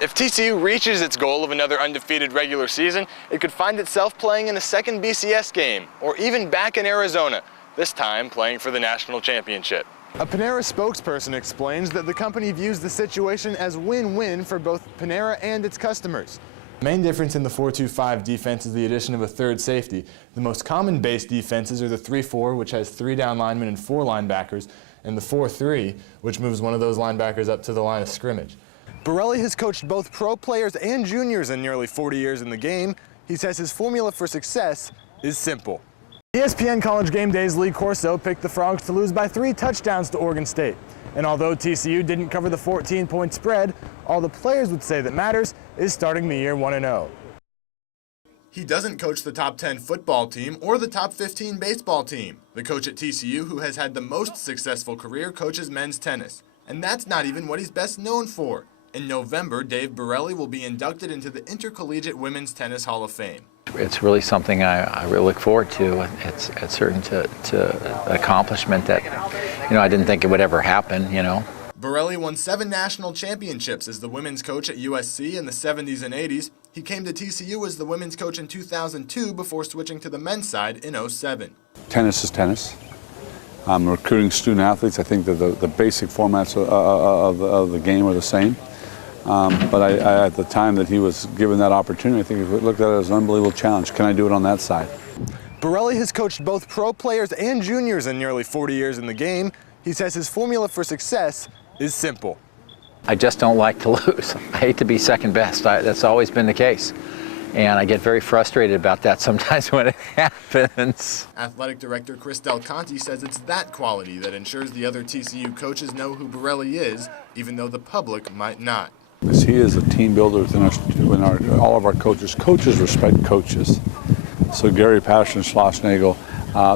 If TCU reaches its goal of another undefeated regular season, it could find itself playing in a second BCS game, or even back in Arizona, this time playing for the national championship. A Panera spokesperson explains that the company views the situation as win-win for both Panera and its customers. The main difference in the 4-2-5 defense is the addition of a third safety. The most common base defenses are the 3-4, which has 3 down linemen and 4 linebackers, and the 4-3, which moves one of those linebackers up to the line of scrimmage. Borelli has coached both pro players and juniors in nearly 40 years in the game. He says his formula for success is simple. ESPN College Game Day's Lee Corso picked the Frogs to lose by 3 touchdowns to Oregon State. And although TCU didn't cover the 14-point spread, all the players would say that matters is starting the year 1-0. He doesn't coach the top 10 football team or the top 15 baseball team. The coach at TCU, who has had the most successful career, coaches men's tennis. And that's not even what he's best known for. In November, Dave Borelli will be inducted into the Intercollegiate Women's Tennis Hall of Fame. It's really something I really look forward to. It's certain to accomplishment that, I didn't think it would ever happen, Borelli won 7 national championships as the women's coach at USC in the 70s and 80s. He came to TCU as the women's coach in 2002 before switching to the men's side in 2007. Tennis is tennis. Recruiting student athletes, I think that the basic formats of the game are the same. But I, at the time that he was given that opportunity, I think he looked at it as an unbelievable challenge. Can I do it on that side? Borelli has coached both pro players and juniors in nearly 40 years in the game. He says his formula for success is simple. I just don't like to lose. I hate to be second best. That's always been the case. And I get very frustrated about that sometimes when it happens. Athletic Director Chris Del Conte says it's that quality that ensures the other TCU coaches know who Borelli is, even though the public might not. He is a team builder within all of our coaches. Coaches respect coaches. So Gary Patterson, Schlossnagel,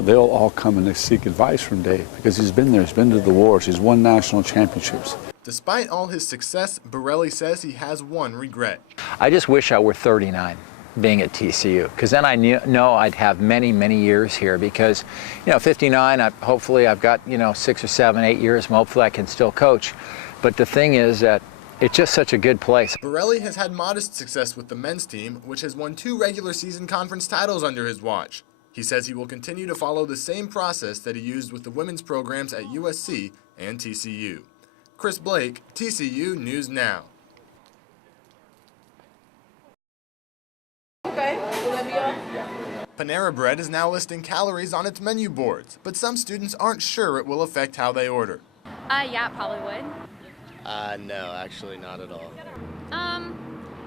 they'll all come and they seek advice from Dave because he's been there. He's been to the wars. He's won national championships. Despite all his success, Borelli says he has one regret. I just wish I were 39 being at TCU, because then I know I'd have many, many years here because, 59, hopefully I've got, 6 or 7, 8 years, and hopefully I can still coach. But the thing is that it's just such a good place. Borelli has had modest success with the men's team, which has won 2 regular season conference titles under his watch. He says he will continue to follow the same process that he used with the women's programs at USC and TCU. Chris Blake, TCU News Now. Okay, will that be all? Panera Bread is now listing calories on its menu boards, but some students aren't sure it will affect how they order. Yeah, it probably would. No, actually not at all.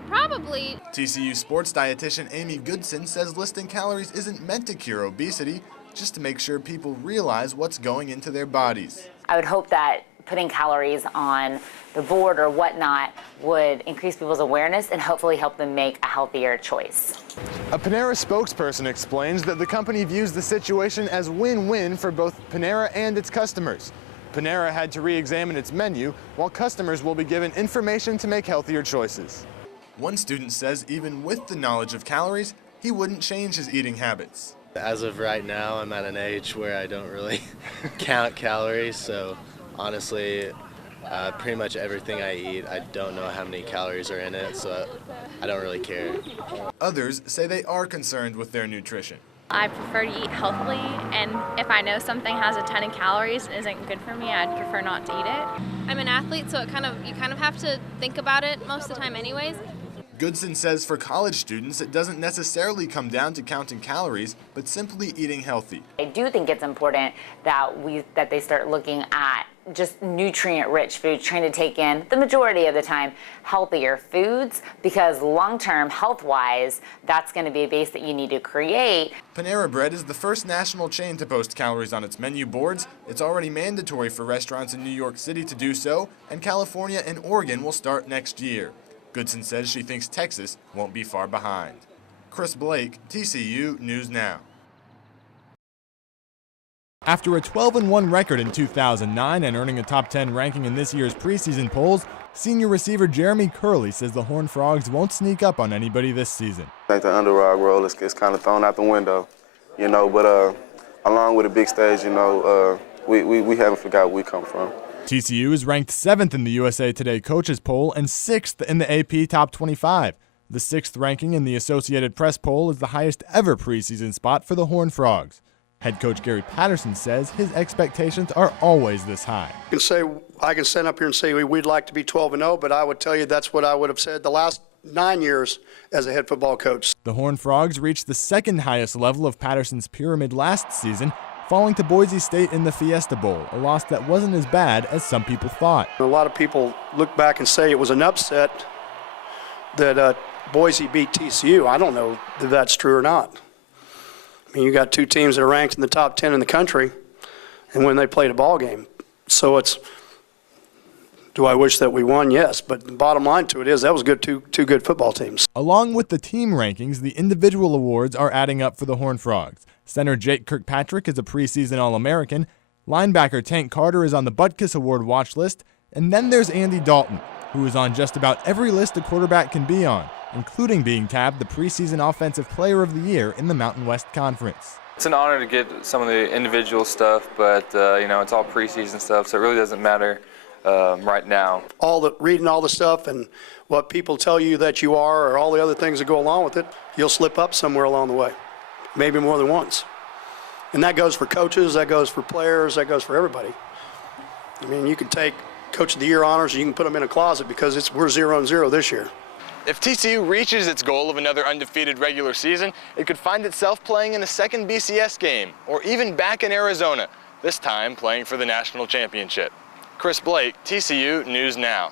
Probably. TCU sports dietitian Amy Goodson says listing calories isn't meant to cure obesity, just to make sure people realize what's going into their bodies. I would hope that putting calories on the board or whatnot would increase people's awareness and hopefully help them make a healthier choice. A Panera spokesperson explains that the company views the situation as win-win for both Panera and its customers. Panera had to re-examine its menu, while customers will be given information to make healthier choices. One student says even with the knowledge of calories, he wouldn't change his eating habits. As of right now, I'm at an age where I don't really count calories, so honestly, pretty much everything I eat, I don't know how many calories are in it, so I don't really care. Others say they are concerned with their nutrition. I prefer to eat healthily, and if I know something has a ton of calories and isn't good for me, I'd prefer not to eat it. I'm an athlete, so you kind of have to think about it most of the time anyways. Goodson says for college students, it doesn't necessarily come down to counting calories, but simply eating healthy. I do think it's important that they start looking at just nutrient-rich foods, trying to take in, the majority of the time, healthier foods, because long-term, health-wise, that's going to be a base that you need to create. Panera Bread is the first national chain to post calories on its menu boards. It's already mandatory for restaurants in New York City to do so, and California and Oregon will start next year. Goodson says she thinks Texas won't be far behind. Chris Blake, TCU News Now. After a 12-1 record in 2009 and earning a top 10 ranking in this year's preseason polls, senior receiver Jeremy Curley says the Horned Frogs won't sneak up on anybody this season. I think the underdog role is kind of thrown out the window, but along with the big stage, we haven't forgot where we come from. TCU is ranked 7th in the USA Today Coaches Poll and 6th in the AP Top 25. The 6th ranking in the Associated Press poll is the highest ever preseason spot for the Horned Frogs. Head coach Gary Patterson says his expectations are always this high. I can stand up here and say we'd like to be 12-0, but I would tell you that's what I would have said the last 9 years as a head football coach. The Horned Frogs reached the second highest level of Patterson's pyramid last season, falling to Boise State in the Fiesta Bowl, a loss that wasn't as bad as some people thought. A lot of people look back and say it was an upset that Boise beat TCU. I don't know if that's true or not. I mean, you got two teams that are ranked in the top 10 in the country, and when they played a ball game. So it's, do I wish that we won? Yes, but the bottom line to it is that was two good football teams. Along with the team rankings, the individual awards are adding up for the Horned Frogs. Center Jake Kirkpatrick is a preseason All-American. Linebacker Tank Carter is on the Butkus Award watch list. And then there's Andy Dalton, who is on just about every list a quarterback can be on, including being tabbed the preseason Offensive Player of the Year in the Mountain West Conference. It's an honor to get some of the individual stuff, but it's all preseason stuff, so it really doesn't matter right now. Reading all the stuff and what people tell you that you are, or all the other things that go along with it, you'll slip up somewhere along the way, maybe more than once. And that goes for coaches, that goes for players, that goes for everybody. I mean, you can take Coach of the Year honors and you can put them in a closet because we're 0-0 this year. If TCU reaches its goal of another undefeated regular season, it could find itself playing in a second BCS game, or even back in Arizona, this time playing for the national championship. Chris Blake, TCU News Now.